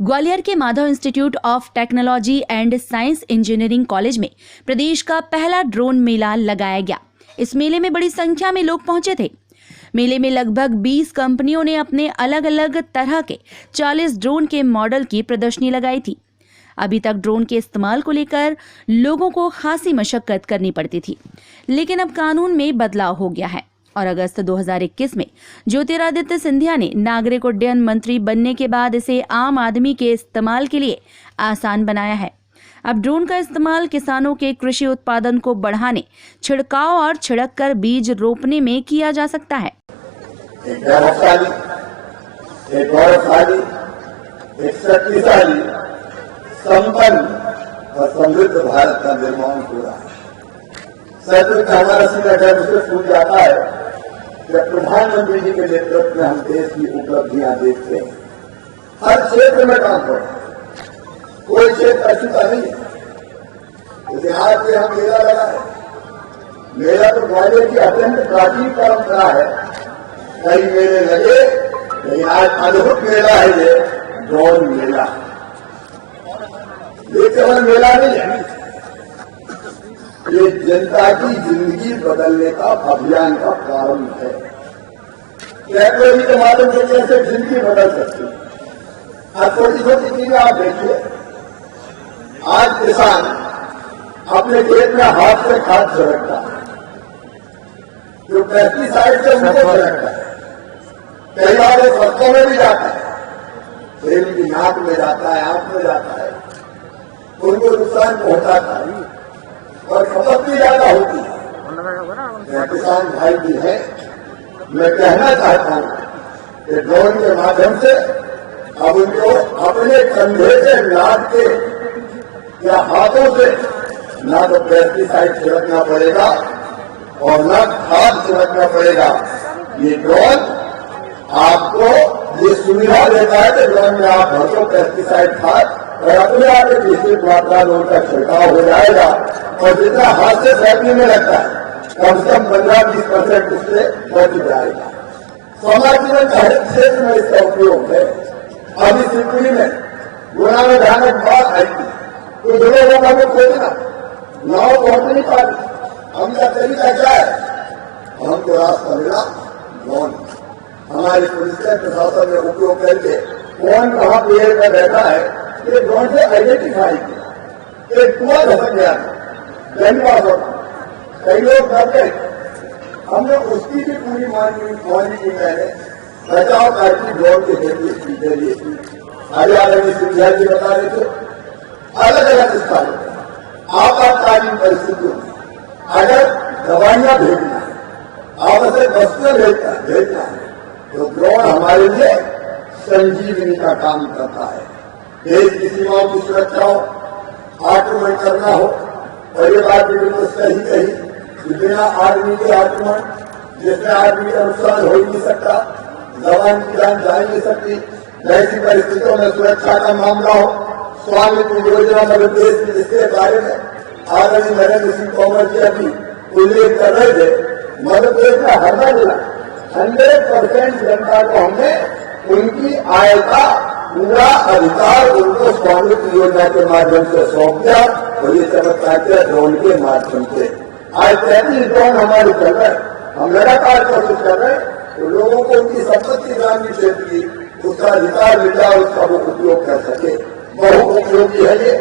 ग्वालियर के Madhav institute of technology and science engineering college में प्रदेश का पहला ड्रोन मेला लगाया गया। इस मेले में बड़ी संख्या में लोग पहुंचे थे। मेले में लगभग 20 कंपनियों ने अपने अलग अलग तरह के 40 ड्रोन के मॉडल की प्रदर्शनी लगाई थी। अभी तक ड्रोन के इस्तेमाल को लेकर लोगों को खासी मशक्कत करनी पड़ती थी, लेकिन अब कानून में बदलाव हो गया है और अगस्त 2021 में ज्योतिरादित्य सिंधिया ने नागरिक उड्डयन मंत्री बनने के बाद इसे आम आदमी के इस्तेमाल के लिए आसान बनाया है। अब ड्रोन का इस्तेमाल किसानों के कृषि उत्पादन को बढ़ाने, छिड़काव और छिड़क कर बीज रोपने में किया जा सकता है। एक गौरवशाली, एक शक्तिशाली, संपन्न और समृद्ध भारत का निर्माण हो रहा है। सच हमारा संगठन उसे छूट जाता है जब प्रधानमंत्री जी के नेतृत्व में हम देश की उपलब्धियां देखते हैं। हर क्षेत्र में काम कर, कोई क्षेत्र अछूता नहीं है। इतिहास में हम मेला लगा है। मेला तो ग्वालियर की अत्यंत प्राचीन परंपरा है। कई मेले लगे, लेकिन आज अद्भुत मेला है ये ड्रोन मेला। ये केवल मेला नहीं है, ये जनता की जिंदगी बदलने का अभियान का प्रारंभ है। टेक्नोलॉजी के माध्यम से कैसे जिंदगी बदल सकती है। आज छोटी छोटी चीजें आप देखिए। आज किसान अपने खेत में हाथ से खाद छिड़कता है, जो पेस्टिसाइड से उनको छिड़कता है। कई बार एक रस्तों में भी जाता है, फिर की नाक में जाता है, आंख में जाता है, उनको नुकसान पहुंचाता है और खपत भी ज्यादा होती है। किसान भाई भी है, मैं कहना चाहता हूं कि ड्रोन के माध्यम से अब उनको अपने कंधे से लाद के या हाथों से ना तो पेस्टिसाइड छिड़कना पड़ेगा और न खाद छिड़कना पड़ेगा। ये ड्रोन आपको ये सुविधा देता है कि ड्रोन में आप भरसों पेस्टिसाइड खाद और अपने आप एक निश्चित मात्रा में उनका छिड़काव हो जाएगा और जितना हाथ से फेंकने में लगता है कम से कम 15-20% उससे बच जाएगा। समाज जीवन का हर क्षेत्र में इसका उपयोग है। अभी सिंपली में गुना में भयानक बात आई थी, कुछ लोगों का भी खोजना नाव पहुंच नहीं पा रही। हमका तरीका क्या है? हमको रास्ता मिला ड्रोन। हमारी पुलिस के प्रशासन ने उपयोग करके कौन कहाँ पेड़ में बैठा है ये ड्रोन से आइडेंटिफाई किया। एक कुआं धसक गया था, धन्यवाद होता, कई लोग डर गए। हमने उसकी भी पूरी मानी की मैंने बचाव पार्टी ड्रोन के जरिए की। हरियाणा सिंधिया जी बता रहे थे अलग अलग स्थानों पर आपातकालीन परिस्थितियों में अगर दवाइयां भेजना है, आवश्यक वस्तुएं भेजना है तो ड्रोन हमारे लिए संजीवनी का काम करता है। देश की सीमाओं की सुरक्षा हो, आक्रमण करना हो, और ये बात भी बिल्कुल सही कही, बिना आदमी के आक्रमण जिसमें आदमी का नुकसान हो ही नहीं सकता, जवान की जान जा ही नहीं सकती। ऐसी परिस्थितियों में सुरक्षा का मामला हो, स्वामित्व योजना मध्य प्रदेश की जिसके बारे में आदरणीय नरेंद्र सिंह तोमर जी अभी उल्लेख कर रहे थे, मध्य प्रदेश में हरदा जिला 100% जनता को हमने उनकी आय का पूरा अधिकार उनको स्वामित्व योजना के माध्यम से सौंप दिया और ये चमत्कार किया ड्रोन के माध्यम से। आज 33 ड्रोन हमारे चल रहे हैं, हम लगातार कोशिश कर रहे हैं तो लोगों को उनकी संपत्ति ग्रामीण क्षेत्र की उसका अधिकार मिल जाए, उसका वो उपयोग कर सके। बहु उपयोगी है ये,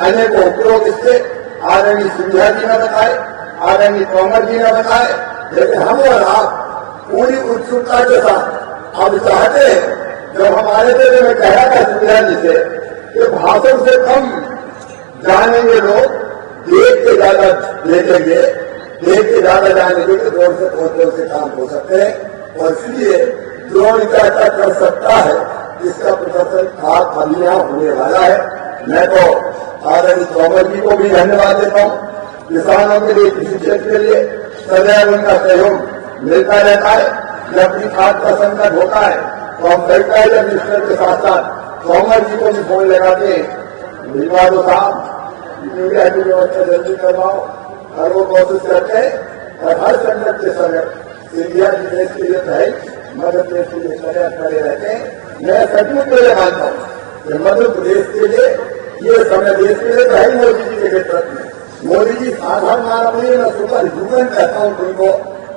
अनेकों उपयोग इससे आदरणीय सिंधिया जी ने बताए, आदरणीय तोमर जी ने बताए, लेकिन हम और आप पूरी उत्सुकता के साथ अब चाहते हैं। जब हमारे थे मैं कह रहा था सिंधिया जी से कि भाषण से कम जानेंगे लोग, देख के ज्यादा देखेंगे, देख के ज्यादा जानेंगे कि ड्रोन से पहुंचने से काम हो सकते हैं। और इसलिए ड्रोन क्या क्या कर सकता है इसका प्रदर्शन आज अभी यहाँ होने वाला है। मैं तो आदरणीय तोमर जी को भी धन्यवाद देता हूँ। किसानों के लिए, कृषि क्षेत्र के लिए सदैव उनका सहयोग मिलता रहता है। जब भी खाद का संकट होता है तो हम कई मिनिस्टर के साथ साथ तोमर जी को भी फोन लगाते हैं, भिजवा दो साहब, यूरिया की व्यवस्था जल्दी करवाओ, और वो कोशिश करते हैं। और हर संकट के समय सिंधिया जी देश के लिए है, मध्य प्रदेश के लिए खड़े रहते हैं। मैं सचमुच को यह मानता हूँ कि मध्य प्रदेश के लिए ये समय देश के लिए है मोदी जी के नेतृत्व में। मोदी जी साधारण मानवीय मैं सुपर ह्यूमन कहता हूँ उनको,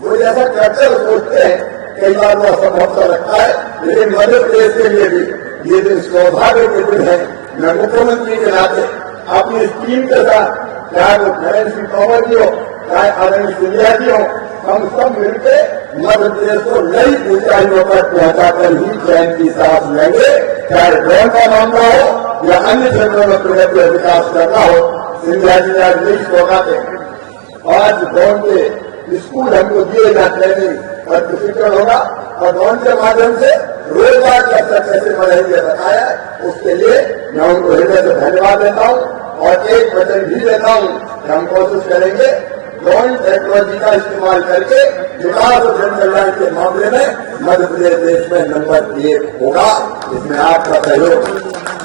वो जैसा करते हैं सोचते हैं, कई बार वो असंभव सा लगता है, लेकिन मध्य प्रदेश के लिए भी ये दिन सौभाग्य के दिन है। मैं मुख्यमंत्री के नाते अपनी टीम के साथ, चाहे वो नरेंद्र सिंह तोमर जी हो, चाहे आदरणीय सिंधिया जी हो, हम सब मिलकर मध्य प्रदेश को नई ऊंचाइयों पर पहुंचाकर ही चैन की सांस लेंगे। चाहे ड्रोन का मामला हो या अन्य क्षेत्रों में प्रगति और विकास करना हो। सिंधिया जी ने आज यही सौगाते आज ड्रोन के स्कूल हमको दिए जाते हैं और प्रशिक्षण होगा और ड्रोन के माध्यम से रोजगार के अवसर कैसे बढ़ेंगे बताया। उसके लिए मैं उनको हृदय से धन्यवाद देता हूँ और एक वचन भी देता हूँ कि हम कोशिश करेंगे ड्रोन टेक्नोलॉजी का इस्तेमाल करके विकास और जन कल्याण के मामले में मध्य प्रदेश देश में नंबर 1 होगा। इसमें आपका सहयोग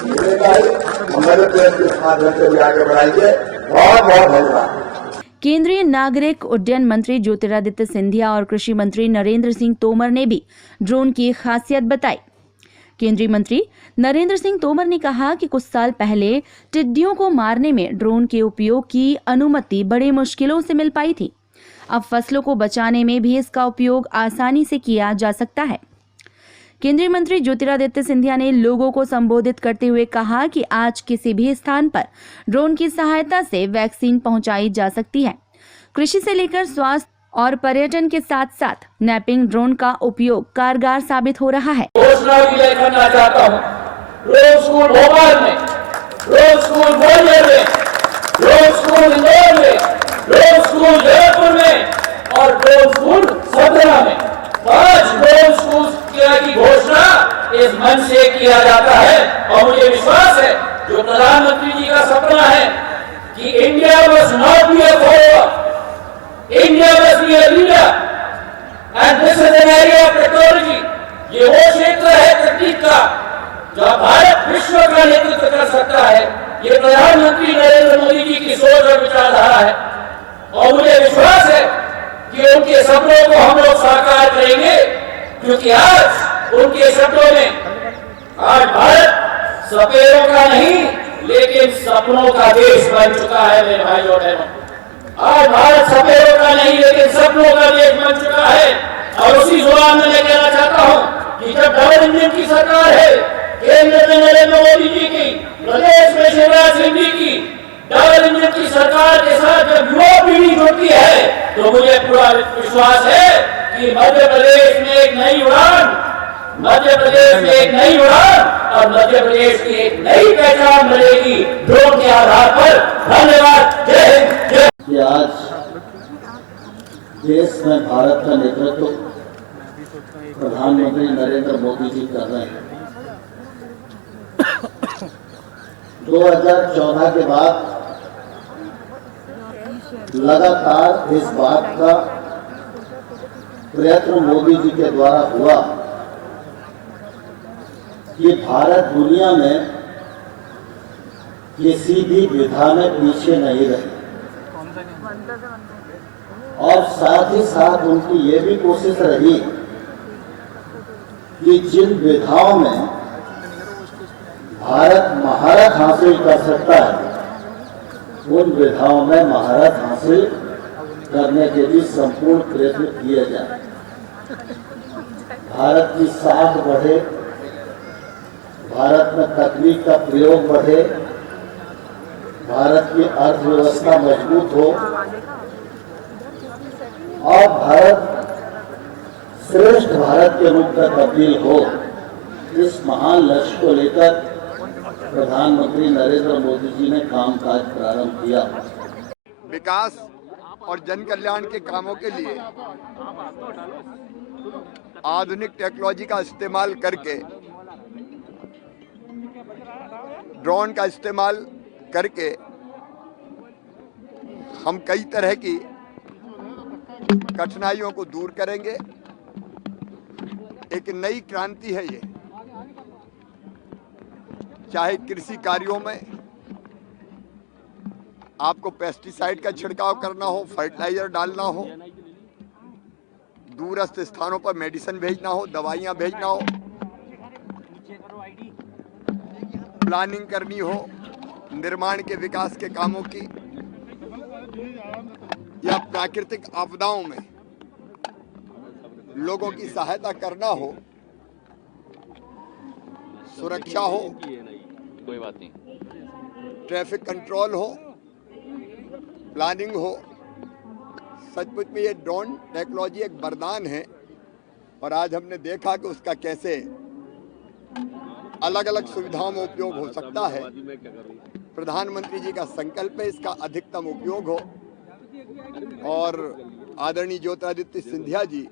मिलेगा ही, हम मध्य प्रदेश के इस माध्यम से भी आगे बढ़ाएंगे। बहुत बहुत धन्यवाद। केंद्रीय नागरिक उड्डयन मंत्री ज्योतिरादित्य सिंधिया और कृषि मंत्री नरेंद्र सिंह तोमर ने भी ड्रोन की खासियत बताई। केंद्रीय मंत्री नरेंद्र सिंह तोमर ने कहा कि कुछ साल पहले टिड्डियों को मारने में ड्रोन के उपयोग की अनुमति बड़ी मुश्किलों से मिल पाई थी। अब फसलों को बचाने में भी इसका उपयोग आसानी से किया जा सकता है। केंद्रीय मंत्री ज्योतिरादित्य सिंधिया ने लोगों को संबोधित करते हुए कहा कि आज किसी भी स्थान पर ड्रोन की सहायता से वैक्सीन पहुंचाई जा सकती है। कृषि से लेकर स्वास्थ्य और पर्यटन के साथ साथ मैपिंग ड्रोन का उपयोग कारगर साबित हो रहा है। घोषणा भी मैं करना चाहता हूँ, ड्रोन स्कूल भोपाल में, ड्रोन स्कूल ग्वालियर में, ड्रोन स्कूल इंदौर में, ड्रोन स्कूल जयपुर में और ड्रोन स्कूल सतना में 5 ड्रोन स्कूल की घोषणा इस मंच से किया जाता है। और मुझे विश्वास है जो प्रधानमंत्री जी का सपना है कि India must not be a follower, India must be a leader, and this is an area of technology. ये वो क्षेत्र है तकनीक का जहाँ भारत विश्व का नेतृत्व कर सकता है। ये प्रधानमंत्री नरेंद्र मोदी जी की सोच और विचारधारा है और मुझे विश्वास है कि उनके सपनों को हम लोग साकार करेंगे, क्योंकि आज उनके शब्दों में आज भारत सपेरों का नहीं लेकिन सपनों का देश बन चुका है। मेरे भाई और बहनों, आज भारत सपेरों का नहीं लेकिन सपनों का देश बन चुका है। और उसी जुबान में मैं कहना चाहता हूं कि जब डबल इंजन की सरकार है, केंद्र में नरेंद्र मोदी जी की, प्रदेश में शिवराज सिंह जी की डबल इंजन की सरकार के साथ जब युवा पीढ़ी जुड़ती है तो मुझे पूरा विश्वास है कि मध्य प्रदेश में एक नई उड़ान, मध्य प्रदेश में एक नई उड़ान और मध्य प्रदेश की एक नई पहचान मिलेगी ड्रोन के आधार पर। धन्यवाद। जय हिंद, जय। कि आज देश में भारत का नेतृत्व प्रधानमंत्री नरेंद्र मोदी जी कर रहे हैं। 2014 के बाद लगातार इस बात का प्रयत्न मोदी जी के द्वारा हुआ कि भारत दुनिया में किसी भी विधा में पीछे नहीं रहे और साथ ही साथ उनकी ये भी कोशिश रही कि जिन विधाओं में भारत महारत हासिल कर सकता है उन विधाओं में महारत हासिल करने के लिए संपूर्ण प्रयत्न किए जाए। भारत की साख बढ़े, भारत में तकनीक का प्रयोग बढ़े, भारत की अर्थव्यवस्था मजबूत हो और भारत श्रेष्ठ भारत के रूप में तब्दील हो। इस महान लक्ष्य को लेकर प्रधानमंत्री नरेंद्र मोदी जी ने कामकाज प्रारंभ किया। विकास और जन कल्याण के कामों के लिए आधुनिक टेक्नोलॉजी का इस्तेमाल करके, ड्रोन का इस्तेमाल करके हम कई तरह की कठिनाइयों को दूर करेंगे। एक नई क्रांति है ये, चाहे कृषि कार्यों में आपको पेस्टिसाइड का छिड़काव करना हो, फर्टिलाइजर डालना हो, दूरस्थ स्थानों पर मेडिसिन भेजना हो, दवाइयां भेजना हो, प्लानिंग करनी हो निर्माण के विकास के कामों की या प्राकृतिक आपदाओं में लोगों की सहायता करना हो, सुरक्षा हो, कोई बात नहीं, ट्रैफिक कंट्रोल हो, प्लानिंग हो, सचमुच में ये ड्रोन टेक्नोलॉजी एक वरदान है। और आज हमने देखा कि उसका कैसे अलग अलग सुविधाओं में उपयोग हो सकता है। प्रधानमंत्री जी का संकल्प है इसका अधिकतम उपयोग हो और आदरणीय ज्योतिरादित्य सिंधिया जी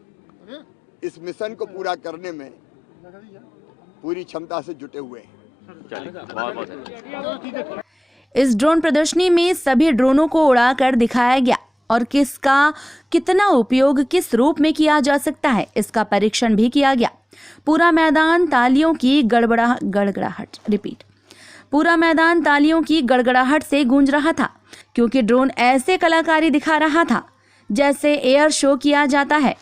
इस मिशन को पूरा करने में पूरी क्षमता से जुटे हुए हैं। इस ड्रोन प्रदर्शनी में सभी ड्रोनों को उड़ाकर दिखाया गया और किसका कितना उपयोग किस रूप में किया जा सकता है इसका परीक्षण भी किया गया। पूरा मैदान तालियों की गड़गड़ाहट से गूंज रहा था क्योंकि ड्रोन ऐसे कलाकारी दिखा रहा था जैसे एयर शो किया जाता है।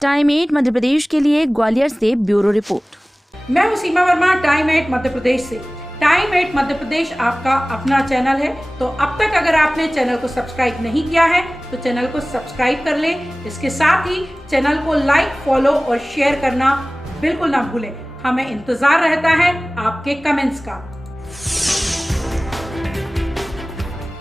टाइम 8 मध्य प्रदेश के लिए ग्वालियर से ब्यूरो रिपोर्ट। मैं हूं सीमा वर्मा, टाइम 8 मध्य प्रदेश से। टाइम 8 मध्य प्रदेश आपका अपना चैनल है, तो अब तक अगर आपने चैनल को सब्सक्राइब नहीं किया है तो चैनल को सब्सक्राइब कर लें। इसके साथ ही चैनल को लाइक, फॉलो और शेयर करना बिल्कुल ना भूलें। हमें इंतजार रहता है आपके कमेंट्स का।